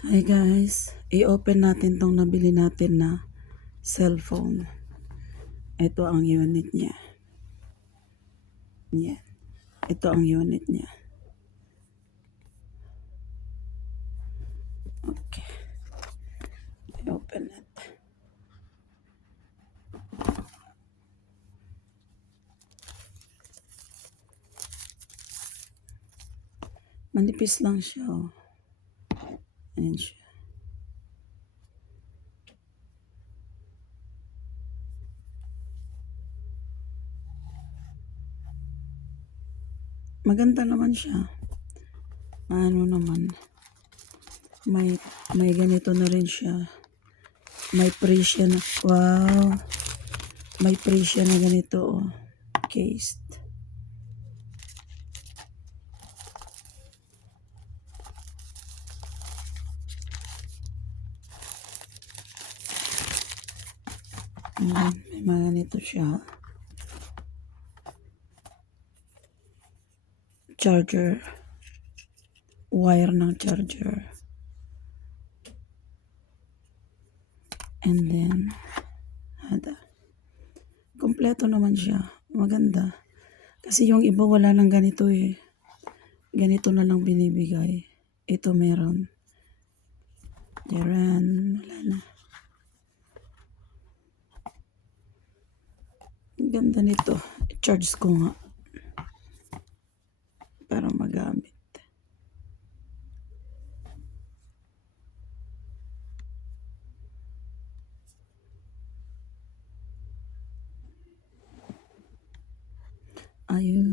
Hi guys, i-open natin tong nabili natin na cellphone. Ito ang unit niya. Yan. Ito ang unit niya. Okay. I-open it. Manipis lang siya. Oh. Ayan siya. Maganda naman siya. Ano naman. May ganito na rin siya. May pre siya na. Wow. May pre siya na ganito. Oh. Cased. May mga ganito siya. Charger. Wire ng charger. And then, kompleto naman siya. Maganda. Kasi yung iba wala nang ganito eh. Ganito na lang binibigay. Ito meron. Yaran. Wala na. Ang ganda nito. I-charge ko nga. Para magamit. Ayun.